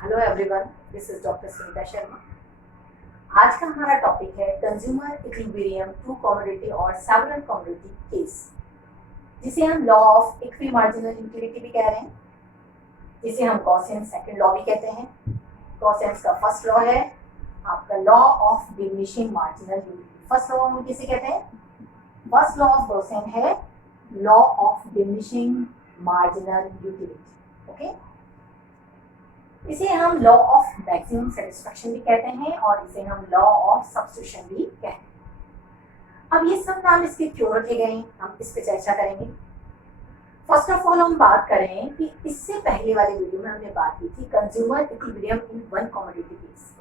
Hello everyone, this is doctor Sunita Sharma. आज का हमारा टॉपिक है कंज्यूमर इक्विलिब्रियम टू कमोडिटी और सेवरल कमोडिटी केस, जिसे हम law of equi marginal utility भी कह रहे हैं, जिसे हम गॉसेंस सेकंड लॉ भी कहते हैं। गॉसेंस का फर्स्ट लॉ है आपका law of diminishing marginal utility. First law हम किसे कहते हैं? फर्स्ट लॉ ऑफ गॉसेन है law of diminishing marginal utility. Okay, इसे हम लॉ ऑफ मैक्सिमम सेटिस्फैक्शन भी कहते हैं और इसे हम लॉ ऑफ सब्स्टिट्यूशन भी कहते हैं। अब ये सब नाम इसके क्यों रखे गए हैं, हम इस पे चर्चा करेंगे। फर्स्ट ऑफ ऑल हम बात करें कि इससे पहले वाले वीडियो में हमने बात की थी consumer equilibrium in one commodity case,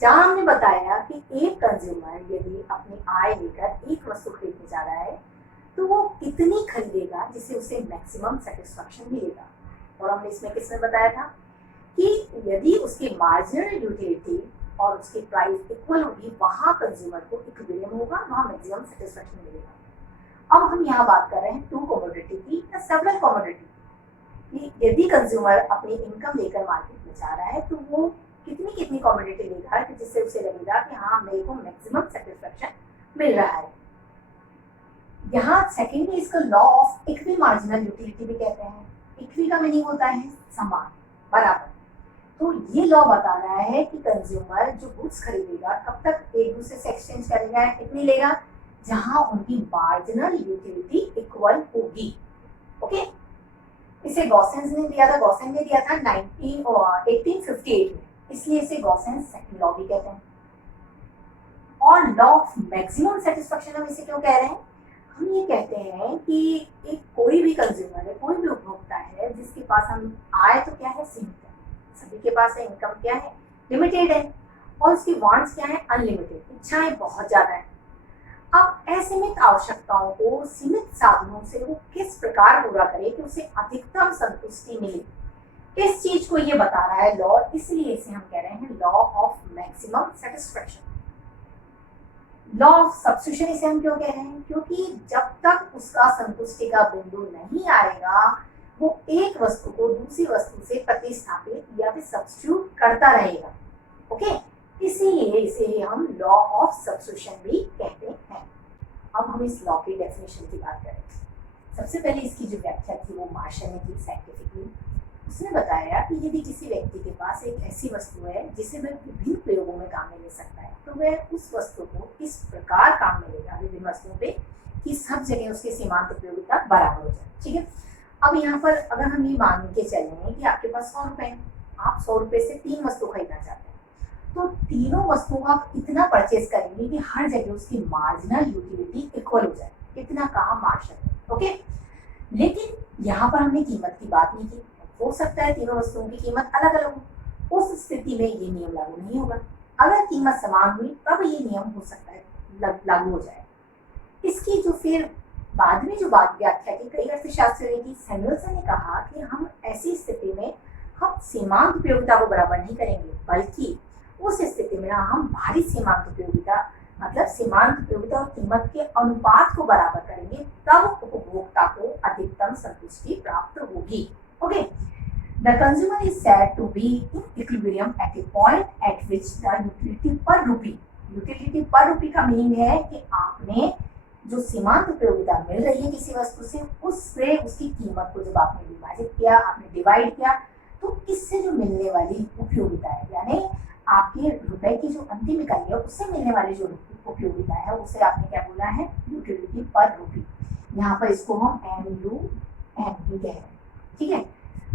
जहां हमने बताया कि एक कंज्यूमर यदि अपनी आय लेकर एक वस्तु खरीदने जा रहा है तो वो कितनी खरीदेगा जिससे उसे मैक्सिमम सेटिस्फैक्शन मिलेगा। और हमने इसमें किसने बताया था कि यदि उसकी मार्जिनल यूटिलिटी और उसकी प्राइस इक्वल होगी, वहां कंज्यूमर को इक्विलिब्रियम होगा, वहां मैक्सिमम सेटिस्फैक्शन मिलेगा। अब हम यहाँ बात कर रहे हैं टू कमोडिटी की या सेवरल कमोडिटी की। यदि कंज्यूमर अपनी इनकम लेकर मार्केट में जा रहा है तो वो कितनी कितनी कमोडिटी लेगा कि जिससे उसे लगेगा कि हाँ मेरे को मैक्सिमम सेटिस्फैक्शन मिल रहा है। यहाँ सेकेंडली इसको law of equi marginal utility भी कहते हैं। इक्वी का मीनिंग होता है समान, बराबर। तो ये लॉ बता रहा है कि कंज्यूमर जो गुड्स खरीदेगा कब तक एक दूसरे से एक्सचेंज करेगा, कितनी लेगा, जहां उनकी मार्जिनल यूटिलिटी इक्वल होगी। ओके, इसे गॉसेंस ने दिया था, गॉसेन ने दिया था 1858 में, इसलिए इसे गॉसेंस सेकंड लॉ भी कहते हैं। और लॉ ऑफ मैक्सिमम सेटिस्फैक्शन हम इसे क्यों कह रहे हैं? हम ये कहते हैं कि एक कोई भी कंज्यूमर है, कोई भी उपभोक्ता है जिसके पास हम आय तो क्या है, सीमित है, सभी के पास है, इनकम क्या है, लिमिटेड है, और उसकी वांट्स क्या है, अनलिमिटेड, इच्छाएं बहुत ज्यादा है। अब असीमित आवश्यकताओं को सीमित साधनों से वो किस प्रकार पूरा करे कि उसे अधिकतम संतुष्टि मिले, इस चीज को ये बता रहा है लॉ, इसलिए इसे हम कह रहे हैं law of maximum satisfaction. Law of substitution इसे हम क्यों कह रहे हैं? क्योंकि जब तक उसका संतुष्टि का बिंदु नहीं आएगा वो एक वस्तु को दूसरी वस्तु से प्रतिस्थापित या फिर सब्स्टिट्यूट करता रहेगा। ओके, इसीलिए इसे हम लॉ ऑफ सब्स्टिट्यूशन भी कहते हैं। अब हम इस लॉ की डेफिनेशन की बात करें। सबसे पहले इसकी जो व्याख्या थी वो मार्शल ने की साइंटिफिकली। उसने बताया कि यदि किसी व्यक्ति के पास एक ऐसी वस्तु है जिसे वह विभिन्न प्रयोगों में काम में ले सकता है तो वह उस वस्तु को इस प्रकार काम में लेगा विभिन्न वस्तुओं पे कि सब जगह उसकी सीमांत उपयोगिता बराबर हो जाए। ठीक है, अब यहाँ पर अगर हम ये मान के चलें कि आपके पास 100 रुपए हैं, आप 100 रुपए से 3 वस्तु खरीदना चाहते हैं, तो तीनों वस्तुओं का आप इतना परचेज करेंगे कि हर जगह उसकी मार्जिनल यूटिलिटी इक्वल हो जाए। इतना कहा मार्शल। ओके, लेकिन यहाँ पर हमने कीमत की बात नहीं की। हो सकता है तीनों वस्तुओं की कीमत अलग अलग हो, उस स्थिति में ये नियम लागू नहीं होगा। अगर कीमत समान हुई तब ये नियम हो सकता है लागू हो जाए। इसकी जो फिर बाद में जो बात व्याख्या की कई अर्थशास्त्रियों की, सैमुअलसन ने कहा कि हम ऐसी स्थिति में हम सीमांत उपयोगिता को बराबर नहीं करेंगे, बल्कि उस स्थिति में हम भारी सीमांत उपयोगिता मतलब सीमांत उपयोगिता और कीमत के अनुपात को बराबर करेंगे, तब उपभोक्ता को अधिकतम संतुष्टि प्राप्त होगी। Okay, the consumer is said to be in equilibrium at a point at which the utility per rupee का मीनिंग है कि आपने जो सीमांत उपयोगिता मिल रही है किसी वस्तु से, उससे उसकी कीमत को जब आपने विभाजित किया, आपने डिवाइड किया, तो इससे जो मिलने वाली उपयोगिता है, यानी आपके रुपए की जो अंतिम इकाई है उससे मिलने वाली जो उपयोगिता है, उसे आपने क्या बोला है, यूटिलिटी पर रूपी। यहाँ पर इसको हम MUNP कह रहे हैं। ठीक है,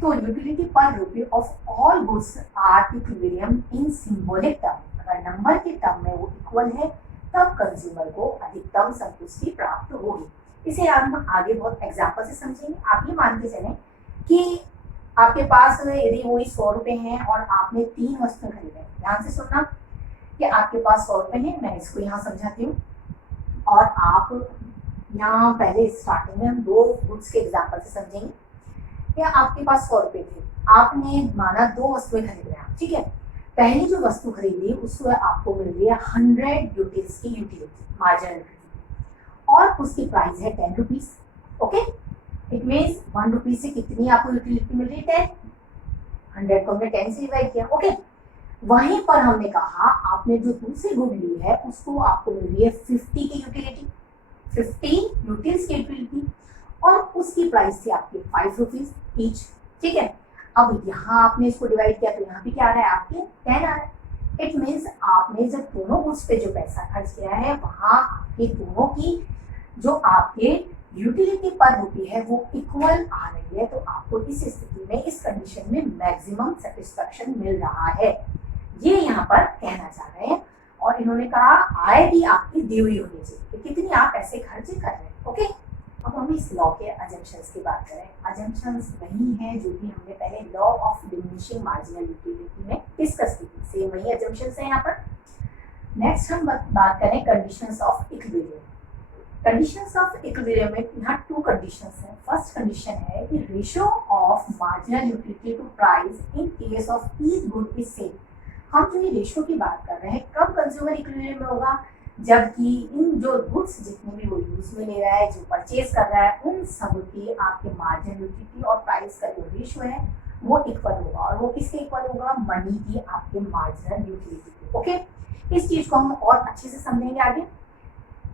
तो utility per rupee of all goods are equilibrium in symbolic term. अगर नंबर के टर्म में वो इक्वल है तब कंज्यूमर को अधिकतम संतुष्टि प्राप्त होगी। इसे हम आगे बहुत एग्जाम्पल से समझेंगे। आप ये मान के चलें कि आपके पास यदि वही 100 रुपए हैं और आपने 3 वस्तुएं खरीदे। ध्यान से सुनना कि आपके पास 100 रुपए हैं, मैं इसको यहाँ समझाती हूँ। और आप यहाँ पहले स्टार्टिंग में हम 2 गुड्स के एग्जाम्पल से समझेंगे। या आपके पास 100 रुपए थे, आपने माना 2 वस्तुएं खरीद रहे हैं। ठीक है, पहली जो वस्तु खरीदी उसमें आपको मिल रही है 100 यूटिल्स की यूटिलिटी मार्जिनल और उसकी प्राइस है 10 रुपीज। ओके, इट मीन्स 1 रुपी से कितनी आपको यूटिलिटी मिल रही है, 10। 100 को हमने 10 से डिवाइड किया, ओके। वहीं पर हमने कहा आपने जो दूसरी गुड ली है उसको आपको मिल रही है 50 की यूटिलिटी, 50 यूटिल्स की यूटिलिटी, और उसकी प्राइस थी आपके 5 रुपीज ईच, ठीक है। अब यहाँ आपने इसको डिवाइड किया तो यहाँ पे क्या आ रहा है आपके 10 आ रहा है। इट मीन्स आपने जब दोनों गुड्स पे जो पैसा खर्च किया है वहां आपके दोनों की जो आपके यूटिलिटी पर रुपी है वो इक्वल आ रही है, तो आपको इस स्थिति में, इस कंडीशन में मैक्सिमम सेटिस्फैक्शन मिल रहा है, ये यहाँ पर कहना चाह रहे हैं। और इन्होंने कहा आय भी आपकी दी हुई होनी चाहिए, कितनी आप पैसे खर्च कर रहे हैं, ओके। अब हम इस लॉ के अजम्पशंस की बात करें। अजम्पशंस वही है जो कि हमने पहले law of diminishing marginal utility में डिस्कस की थी, सेम वही अजम्पशंस है यहाँ पर। नेक्स्ट हम बात करें conditions of equilibrium. Conditions of equilibrium में यहाँ 2 कंडीशंस हैं। फर्स्ट कंडीशन है कि ratio of marginal utility to price in case of each good is same. हम जो ये रेशियो की बात कर रहे हैं कब कंज्यूमर इक्विलिब्रियम में होगा, जबकि इन जो गुड्स जितने भी वो यूज में ले रहा है, जो परचेज कर रहा है, उन सब की आपके मार्जिनल यूटिलिटी और प्राइस का जो रेशियो है वो इक्वल होगा। और वो किसके इक्वल होगा, मनी की आपके मार्जिनल यूटिलिटी के, ओके। इस चीज को हम और अच्छे से समझेंगे आगे।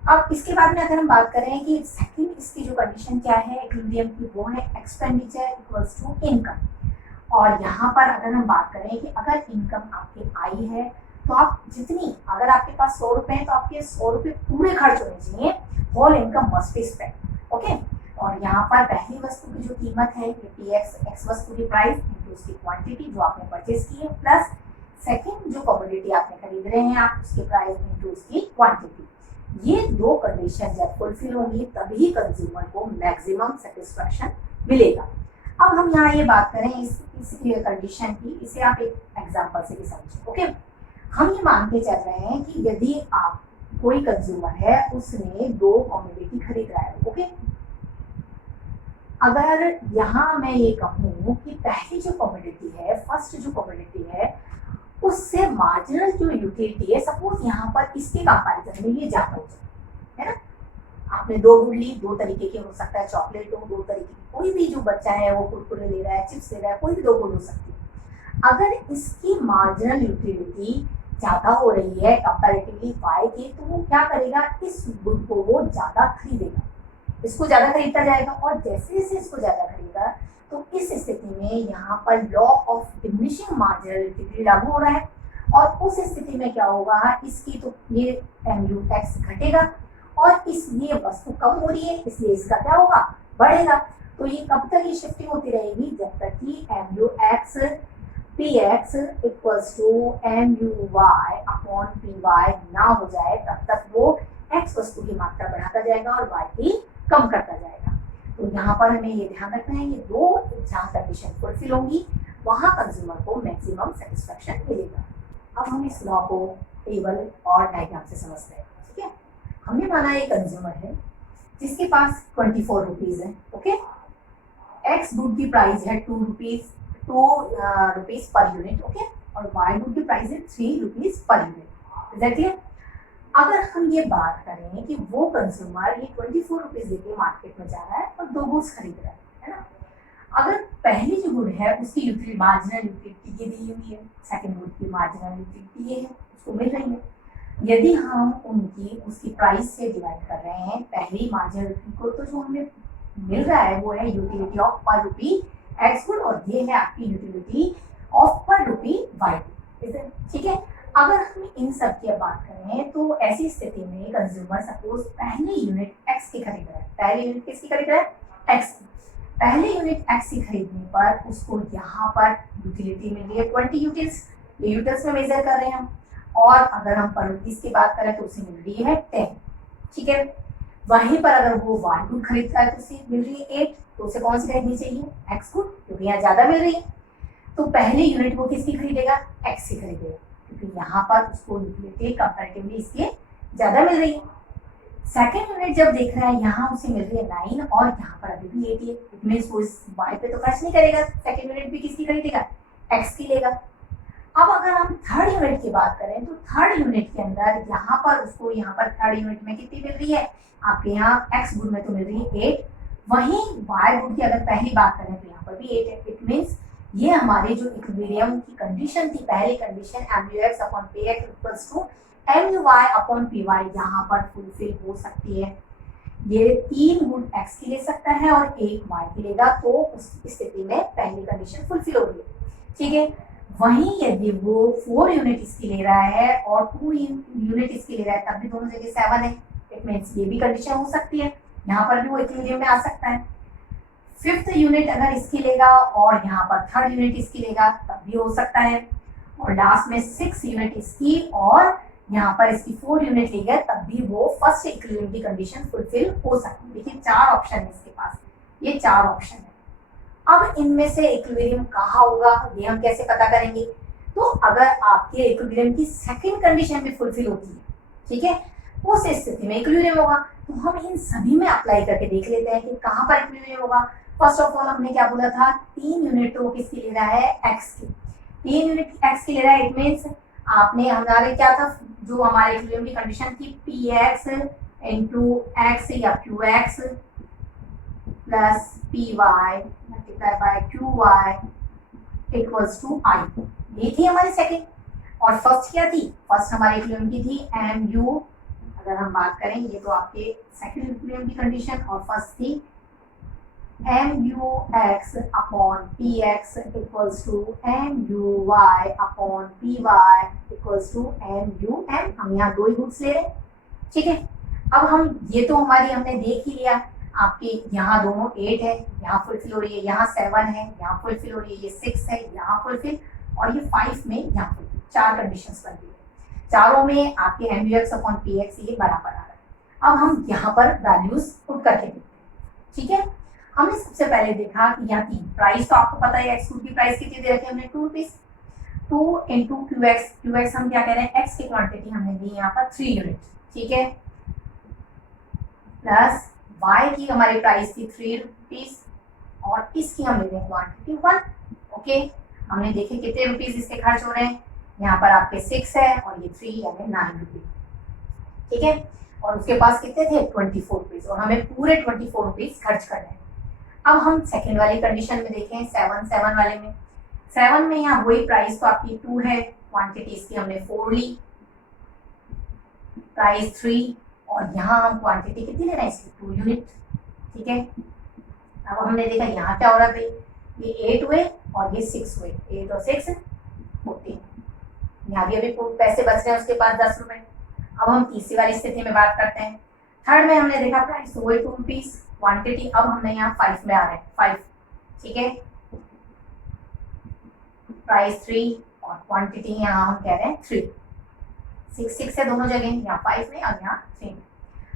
अब इसके बाद में अगर हम बात करें कि सेकंड इसकी जो कंडीशन क्या है इक्विलिब्रियम की, वो है एक्सपेंडिचर इक्वल्स टू इनकम। और यहाँ पर अगर हम बात करें कि अगर इनकम आपकी आई है तो आप जितनी, अगर आपके पास 100 रुपए हैं तो आपके 100 रुपए पूरे खर्च होने चाहिए, whole income must be spend, okay. और यहाँ पर पहली वस्तु की जो कीमत है ये px, x वस्तु की प्राइस इंटू उसकी क्वांटिटी जो आपने परचेज की है, प्लस सेकंड जो कमोडिटी आपने खरीद रहे हैं आप उसकी प्राइस इंटू उसकी क्वांटिटी। ये 2 कंडीशन जब फुलफिल होंगी तभी कंज्यूमर को मैक्सिमम सेटिस्फैक्शन मिलेगा। अब हम यहाँ ये बात करें इस कंडीशन की, इसे आप एक एग्जांपल से भी समझें, ओके। हम ये मान के चल रहे हैं कि यदि आप कोई कंज्यूमर है उसने 2 कमोडिटी खरीद रहा है, ओके। अगर यहाँ मैं ये कहूँ कि पहली जो कमोडिटी है, फर्स्ट जो कमोडिटी है उससे मार्जिनल जो यूटिलिटी है, सपोज यहाँ पर इसके कंपैरिजन में ये ज्यादा हो सकता है ना। आपने 2 गुड ली, 2 तरीके के हो सकता है, चॉकलेट हो, 2 तरीके की, कोई भी जो बच्चा है वो कुरकुरे ले रहा है, चिप्स ले रहा है, कोई भी 2 गुड हो सकती है। अगर इसकी मार्जिनल यूटिलिटी ज्यादा हो रही है कंपैरेटिवली वाई की, तो वो क्या करेगा, इस गुड को वो ज्यादा खरीदेगा, इसको ज्यादा खरीदता जाएगा। और जैसे जैसे इसको ज्यादा खरीदेगा तो इस स्थिति में यहाँ पर law of diminishing marginal utility लागू हो रहा है। और उस स्थिति में क्या होगा, इसकी तो ये एमयू एक्स घटेगा और इसलिए वस्तु कम हो रही है, इसलिए इसका क्या होगा, बढ़ेगा। तो ये कब तक ये शिफ्टिंग होती रहेगी, जब तक कि MU X px equals to MUY upon PY ना हो जाए, तब तक वो x वस्तु की मात्रा बढ़ाता जाएगा और y की कम करता जाएगा। तो यहाँ पर हमें ये ध्यान रखना है, ये 2 जहाँ कंडीशन फुलफिल होंगी वहाँ कंज्यूमर को मैक्सिमम सेटिस्फैक्शन मिलेगा। अब हम इस लॉ को टेबल और डायग्राम से समझते हैं, ठीक है। हमने माना एक कंज्यूमर है जिसके पास 24 रुपीज है, ओके। एक्स गुड की प्राइस है 2 रुपीज पर यूनिट, ओके। और वाई गुड की प्राइस है 3 rupees per unit, is that clear. अगर हम ये बात करें कि वो कंज्यूमर ये 24 रुपीज लेके मार्केट में जा रहा है और 2 गुड्स खरीद रहा है ना। अगर पहली जो गुड है उसकी यूटिलिटी, मार्जिनल यूटिलिटी ये दी हुई है, सेकंड गुड की मार्जिनल यूटिलिटी ये है, उसको मिल रही है। यदि हम उसकी प्राइस से डिवाइड कर रहे हैं पहली मार्जिनल यूटिलिटी को, तो जो हमें मिल रहा है वो है यूटिलिटी ऑफ पर रुपी एक्स गुड, और ये है आपकी यूटिलिटी ऑफ पर रुपी वाई गुड, ठीक है। अगर हम इन सब की बात करें तो ऐसी स्थिति में कंज्यूमर सपोज पहली यूनिट एक्स की खरीद रहा है, पहली यूनिट किसकी खरीद रहा है, एक्स की। पहले यूनिट एक्स की खरीदने पर उसको यहाँ पर यूटिलिटी मिल रही है 20 यूटिल्स, ये यूटिल्स में मेजर कर रहे हैं हम। और अगर हम पर रुपीज की बात करें तो उसे मिल रही है 10, ठीक है। वहीं पर अगर वो वाई गुड खरीदता है तो उसे मिल रही है 8, तो उसे कौन सी खरीदनी चाहिए, एक्स गुड, क्योंकि यहाँ ज्यादा मिल रही है। तो पहली यूनिट वो किसकी खरीदेगा, एक्स की खरीदेगा, क्योंकि यहाँ पर उसको यूटिलिटी कंपैरेटिवली इसके ज्यादा मिल रही है। सेकेंड यूनिट जब देख रहा है यहाँ उसे मिल रही है 9 और यहाँ पर अभी भी 8 है, इट मींस वो इस वाई पे तो खर्च नहीं करेगा, सेकेंड यूनिट भी किसकी खरीदेगा, एक्स की लेगा। अब अगर हम थर्ड यूनिट की बात करें तो थर्ड यूनिट के अंदर यहाँ पर उसको, यहाँ पर थर्ड यूनिट में कितनी मिल रही है आपके, यहाँ एक्स गुड में तो मिल रही है 8, वहीं वाई गुड की अगर पहली बात करें तो यहाँ पर भी 8 है। इट मींस ये हमारी जो इक्विलिब्रियम की कंडीशन थी, पहली condition MUX upon PX equals to MUY upon PY यहाँ पर फुलफिल हो सकती है। ये 3 गुण x की ले सकता है और 1 y की लेगा, तो उस स्थिति में पहली कंडीशन फुलफिल हो रही है, ठीक है। वहीं यदि वो 4 यूनिट इसकी ले रहा है और 2 यूनिट इसकी ले रहा है, तब भी दोनों जगह 7 है, इट मींस ये भी कंडीशन हो सकती है, यहाँ पर भी वो इक्विलिब्रियम में आ सकता है। 5th यूनिट अगर इसकी लेगा और यहाँ पर 3rd यूनिट इसकी लेगा, तब भी हो सकता है। और लास्ट में 6 यूनिट इसकी और यहाँ पर इसकी 4 यूनिट ली गए, तब भी वो फर्स्ट इक्विलिब्रियम की कंडीशन फुलफिल हो सकती है। देखिए 4 ऑप्शन है इसके पास, ये 4 ऑप्शन है। अब इनमें से इक्विलिब्रियम कहाँ होगा ये हम कैसे पता करेंगे? तो अगर आपके इक्विलिब्रियम की सेकंड कंडीशन भी फुलफिल होती है, ठीक है, उस स्थिति में इक्विलिब्रियम होगा। तो हम इन सभी में अप्लाई करके देख लेते हैं कि कहाँ पर इक्विलिब्रियम होगा। फर्स्ट ऑफ ऑल हमने क्या बोला था, 3 यूनिट तो किसकी ले रहा है, एक्स की। 3 यूनिट एक्स की ले रहा है, इट मीन्स आपने हमारे क्या था, जो हमारे इक्विलिब्रियम की कंडीशन थी, px इंटू एक्स या qx plus py multiply by qy equals to i, ये थी हमारी सेकंड। और फर्स्ट क्या थी, फर्स्ट हमारे इक्विलिब्रियम की थी mu, अगर हम बात करें ये तो आपके सेकंड इक्विलिब्रियम की कंडीशन, और फर्स्ट थी MUX upon PX equals to MUY upon PY equals to MUM। हम यहाँ 2 ही गुड्स ले रहे हैं, ठीक है। अब हम ये तो हमारी हमने देख ही लिया, आपके यहाँ दोनों 8 है, यहाँ फुलफिल हो रही है, यहाँ 7 है, यहाँ फुलफिल हो रही है, ये 6 है, यहाँ फुलफिल, और ये 5 में यहाँ फुलफिल। 4 कंडीशंस बन गई है, चारों में आपके MUX अपॉन PX ये बराबर आ रहा है। अब हम यहाँ पर वैल्यूज पुट करके देखते हैं, ठीक है। हमने सबसे पहले देखा कि यहाँ की प्राइस तो आपको पता है, एक्स की प्राइस कितनी दे रखी है हमने, 2 रुपीज। 2 इंटू QX हम क्या कह रहे हैं, एक्स की क्वांटिटी हमने दी यहाँ पर 3 यूनिट, ठीक है, प्लस Y की हमारी प्राइस थी 3 रुपीज और इसकी हम ले रहे हैं क्वांटिटी 1, ओके। हमने देखे कितने रुपीज इसके खर्च हो रहे हैं, यहाँ पर आपके 6 है और ये 3 यानी 9 रुपीज, ठीक है। और उसके पास कितने थे, 24 रुपीज, और हमें पूरे 24 रुपीज खर्च करने हैं। अब हम सेकंड वाली कंडीशन में देखें, 7 वाले में, 7 में यहाँ वही प्राइस तो आपकी 2 है, क्वांटिटी इसकी हमने 4 ली, प्राइस 3, और यहाँ हम क्वांटिटी कितनी ले रहे हैं इसकी, 2 यूनिट, ठीक है। अब हमने देखा यहाँ क्या हो रहा है, ये 8 हुए और ये 6 हुए, 8 और 6 14, यहाँ भी अभी पैसे बच रहे हैं उसके पास 10 रुपए। अब हम तीसरी वाली स्थिति में बात करते हैं। थर्ड में हमने देखा प्राइस तो वही 2 रुपीज, क्वांटिटी अब हमने यहाँ 5 में आ रहे हैं, 5, ठीक है, प्राइस 3 और क्वांटिटी यहाँ हम कह रहे हैं 3, 6 है दोनों जगह, यहाँ 5 में और यहाँ 3 में।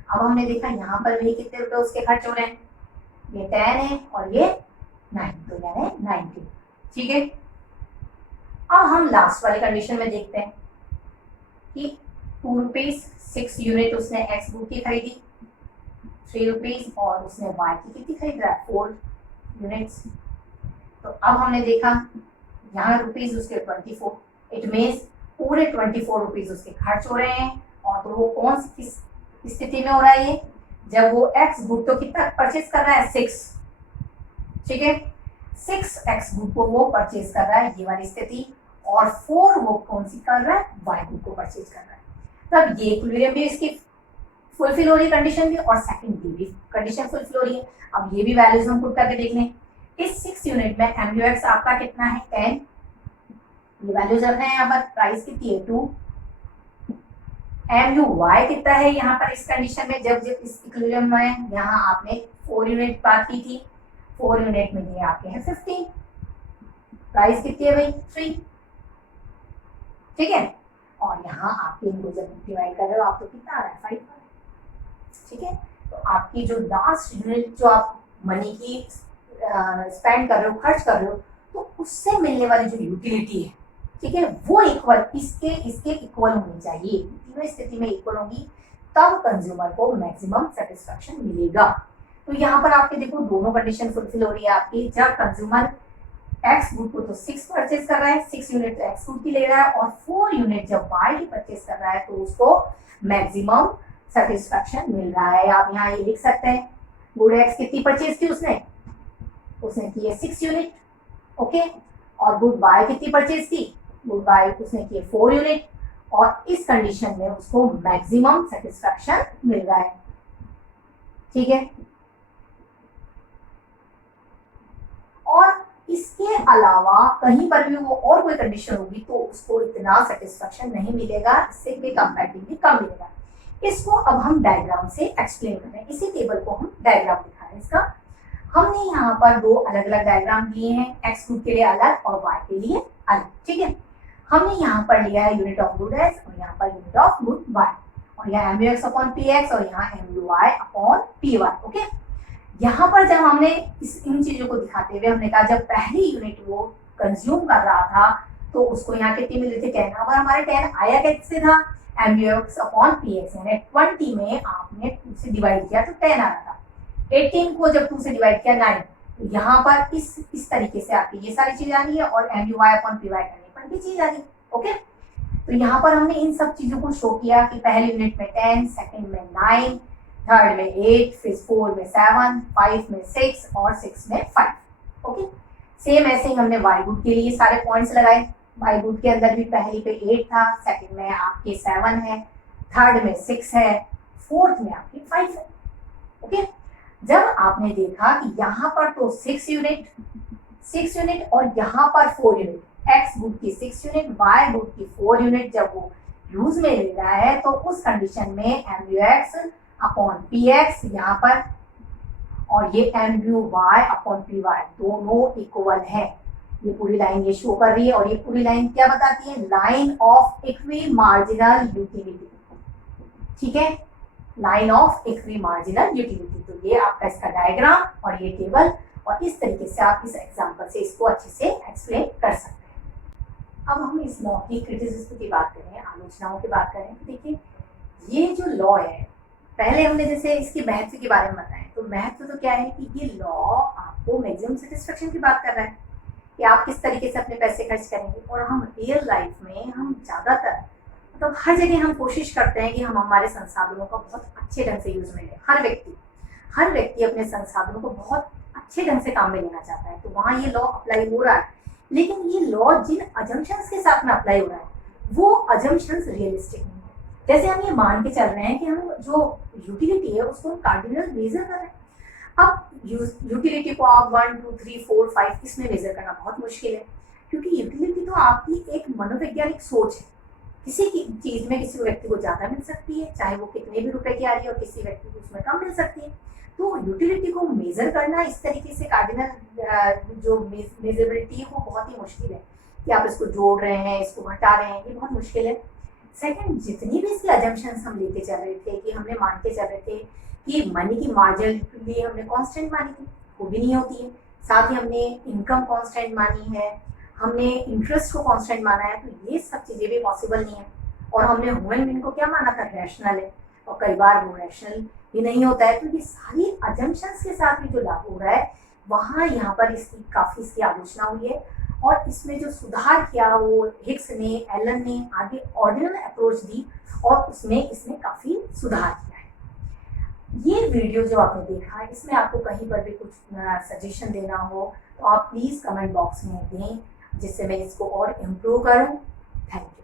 अब हमने देखा यहाँ पर भी कितने रुपए उसके खर्च हो रहे हैं, ये 10 है और ये 9, तो यानी 90, ठीक है। अब हम लास्ट वाली कंडीशन में देखते हैं कि 2 रुपीज, 6 यूनिट उसने एक्स बुक की खरीदी, 3 रुपीज, और उसने वाई की कितनी खरीद रहा है, 4 यूनिट्स। तो अब हमने देखा यहाँ रुपीज उसके 24, इट मीन्स पूरे 24 रुपीज उसके खर्च हो रहे हैं। और तो वो कौन सी स्थिति में हो रहा है ये, जब वो एक्स बुक तो कितना परचेज कर रहा है, 6, ठीक है, 6 एक्स बुक को वो परचेज कर रहा है, ये वाली स्थिति, और 4 वो कौन सी कर रहा है, वाई बुक को परचेज कर रहा है। तब ये इक्विलिब्रियम भी इसकी फुलफिल हो रही है कंडीशन भी, और सेकंड भी कंडीशन फुलफिल हो रही है। अब ये भी वैल्यूज हम पुट करके देख लें। इस 6 यूनिट में MUX आपका कितना है, 10, ये वैल्यूज रखना है यहाँ पर, प्राइस कितनी है 2, MUY कितना है यहाँ पर इस कंडीशन में, जब इस इक्विलिब्रियम में यहाँ आपने 4 यूनिट बात की थी, 4 यूनिट में ये आपके हैं 15, प्राइस कितनी है भाई 3, ठीक है। और यहाँ आपके इनको जब डिवाइड कर रहे हो आप तो कितना आ रहा है 5, ठीक है। तो आपकी जो लास्ट यूनिट जो आप मनी की स्पेंड कर रहे हो, खर्च कर रहे हो, तो उससे मिलने वाली जो यूटिलिटी है, ठीक है, वो इक्वल इसके इक्वल होनी चाहिए। तीनों स्थिति में इक्वल होगी, तब कंज्यूमर को मैक्सिमम सेटिस्फेक्शन मिलेगा। तो यहाँ पर आपके देखो दोनों कंडीशन फुलफिल हो रही है आपकी, जब कंज्यूमर एक्स गुड को तो 6 परचेज कर रहा है, 6 यूनिट एक्स गुड की ले रहा है, और 4 यूनिट जब वाई की परचेज कर रहा है तो उसको मैक्सिमम सेटिस्फेक्शन मिल रहा है। आप यहाँ ये लिख सकते हैं, गुड एक्स कितनी परचेज की उसने की है 6 यूनिट, ओके, और गुड बाय कितनी परचेज की, गुड बाय उसने किए 4 यूनिट, और इस कंडीशन में उसको मैक्सिमम सेटिस्फैक्शन मिल रहा है। ठीक है, और इसके अलावा कहीं पर भी वो और कोई कंडीशन होगी तो उसको इतना सेटिस्फैक्शन नहीं मिलेगा, इससे कंपैरेटिवली कम मिलेगा। इसको अब हम डायग्राम से एक्सप्लेन कर रहे हैं। इसी टेबल को हम डायग्राम दिखा रहे हैं इसका। हमने यहाँ पर दो अलग अलग डायग्राम दिए हैं, एक्स ग्रुप के लिए अलग और वाई के लिए अलग। ठीक है, हमने यहाँ पर लिया है यूनिट ऑफ गुड एक्स और यहाँ per unit of good Y, और यहाँ MUX अपॉन PX और यहाँ MUY अपॉन PY। ओके, यहाँ पर जब हमने इन चीजों को दिखाते हुए हमने कहा जब पहली यूनिट वो कंज्यूम कर रहा था तो उसको यहाँ कितनी मिल रही थी 10, अब हमारे 10 आया कैसे था, MUX अपॉन PX, यानी 20 में आपने 2 से डिवाइड किया तो 10 आ रहा था, 18 को जब 2 से डिवाइड किया 9, तो यहाँ पर इस तरीके से आपकी ये सारी चीजें आ रही है, और MUY अपॉन PY करने पर भी चीज आ रही है। ओके, तो यहाँ पर हमने इन सब चीजों को शो किया कि पहली यूनिट में 10, सेकंड में 9, थर्ड में 8, फिर 4 में 7, 5 में 6 और 6 में 5। ओके, सेम ऐसे ही हमने वाई गुड के लिए सारे पॉइंट्स लगाए। वाई गुड के अंदर भी पहली पे 8 था, सेकंड में आपके 7 है, थर्ड में 6 है, फोर्थ में आपकी 5 है। ओके, जब आपने देखा कि यहाँ पर तो 6 यूनिट और यहाँ पर 4 यूनिट, एक्स गुड की 6 यूनिट, वाई गुड की 4 यूनिट जब वो यूज में ले रहा है तो उस कंडीशन में MUX अपॉन PX यहाँ पर और ये MUY अपॉन PY दोनों इक्वल है। ये पूरी लाइन ये शो कर रही है, और ये पूरी लाइन क्या बताती है, line of equi marginal utility. ठीक है, line of equi marginal utility. तो ये आपका इसका डायग्राम और ये टेबल, और इस तरीके से आप इस एग्जांपल से इसको अच्छे से एक्सप्लेन कर सकते हैं। अब हम इस लॉ की क्रिटिसिज्म की बात करें, आलोचनाओं की बात करें। देखिए, ये जो लॉ है, पहले हमने जैसे इसके महत्व के बारे में बताया, तो महत्व तो क्या है कि ये लॉ आपको मैक्सिमम सेटिस्फेक्शन की बात कर रहा है कि आप किस तरीके से अपने पैसे खर्च करेंगे। और हम रियल लाइफ में हम ज़्यादातर मतलब हर जगह हम कोशिश करते हैं कि हम हमारे संसाधनों का बहुत अच्छे ढंग से यूज में लें। हर व्यक्ति अपने संसाधनों को बहुत अच्छे ढंग से काम में लेना चाहता है, तो वहाँ ये लॉ अप्लाई हो रहा है। लेकिन ये लॉ जिन अजम्पशंस के साथ में अप्लाई हो रहा है वो अजम्पशंस रियलिस्टिक नहीं है। जैसे हम ये मान के चल रहे हैं कि हम जो यूटिलिटी है उसको हम कार्डिनल मेजर कर रहे हैं। अब यूटिलिटी को आप 1, 2, 3, 4, 5 इसमें मेजर करना बहुत मुश्किल है, क्योंकि यूटिलिटी तो आपकी एक मनोवैज्ञानिक सोच है। किसी की चीज में किसी व्यक्ति को ज्यादा मिल सकती है, चाहे वो कितने भी रुपए की आ रही है, और किसी व्यक्ति को उसमें कम मिल सकती है। तो यूटिलिटी को मेजर करना इस तरीके से कार्डिनल जो मेजरेबिलिटी है वो बहुत ही मुश्किल है कि आप इसको जोड़ रहे हैं, इसको घटा रहे हैं, ये बहुत मुश्किल है। सेकंड, जितनी भी इसकी अजम्पशंस हम लेके चल रहे थे कि हमने मान के चल रहे थे कि मनी की मार्जिन लिए हमने कांस्टेंट मानी थी, वो भी नहीं होती है। साथ ही हमने इनकम कांस्टेंट मानी है, हमने इंटरेस्ट को कांस्टेंट माना है, तो ये सब चीजें भी पॉसिबल नहीं है। और हमने ह्यूमन बीइंग को क्या माना था, रैशनल है, और कई बार वो रैशनल भी नहीं होता है। तो ये सारी अजम्पशंस के साथ भी जो लागू हो रहा है वहाँ यहाँ पर इसकी आलोचना हुई है, और इसमें जो सुधार किया वो हिक्स ने, एलन ने आगे ऑर्डिनल अप्रोच दी, और इसमें काफी सुधार किया है। ये वीडियो जो आपने देखा है इसमें आपको कहीं पर भी कुछ सजेशन देना हो तो आप प्लीज कमेंट बॉक्स में दें, जिससे मैं इसको और इम्प्रूव करूं। Thank you.